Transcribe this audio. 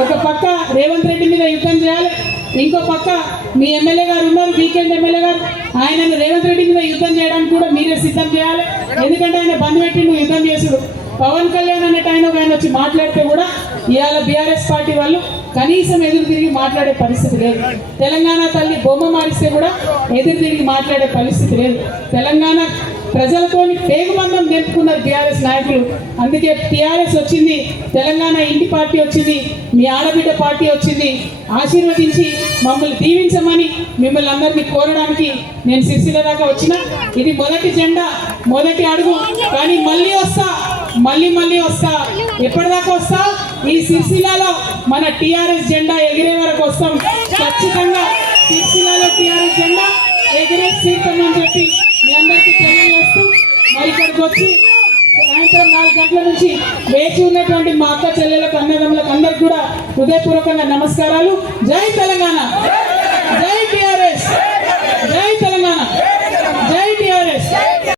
ఒక పక్క రేవంత్ రెడ్డి మీద యుద్ధం చేయాలి, ఇంకో పక్క మీ ఎమ్మెల్యే గారు ఉన్నారు, వీకెండ్ ఎమ్మెల్యే గారు, ఆయనను రేవంత్ రెడ్డి మీద యుద్ధం చేయడానికి కూడా మీరే సిద్ధం చేయాలి. ఎందుకంటే ఆయన బంద్ పెట్టి నువ్వు యుద్ధం చేసుడు. పవన్ కళ్యాణ్ అనే ఆయన వచ్చి మాట్లాడితే కూడా ఇవాళ బీఆర్ఎస్ పార్టీ వాళ్ళు కనీసం ఎదురు తిరిగి మాట్లాడే పరిస్థితి లేదు. తెలంగాణ తల్లి బొమ్మ మారిస్తే కూడా ఎదురు తిరిగి మాట్లాడే పరిస్థితి లేదు. తెలంగాణ ప్రజలతో పేగుబంధం నింపుకున్నారు బీఆర్ఎస్ నాయకులు. అందుకే టీఆర్ఎస్ వచ్చింది, తెలంగాణ ఇంటి పార్టీ వచ్చింది, మీ ఆడబిడ్డ పార్టీ వచ్చింది. ఆశీర్వదించి మమ్మల్ని దీవించమని మిమ్మల్ని అందరినీ కోరడానికి నేను సిరిసిల్ల దాకా వచ్చిన. ఇది మొదటి జెండా, మొదటి అడుగు. కానీ మళ్ళీ వస్తా, మళ్ళీ వస్తా. ఎప్పటిదాకా వస్తా? ఈ సిరిసిల్లలో మన టీఆర్ఎస్ జెండా ఎగిరే వరకు వస్తాం. ఖచ్చితంగా సిరిసిల్లలో టీఆర్ఎస్ జెండా ఎగిరేసి తీర్థమని చెప్పి మీ అందరికీ తెలియజేస్తూ మరి ఇక్కడికి వచ్చి సాయంత్రం 4 గంటల నుంచి వేచి ఉన్నటువంటి మా అక్క చెల్లెలకు, అన్నదమ్ములకు అందరికి కూడా హృదయపూర్వకంగా నమస్కారాలు. జై తెలంగాణ.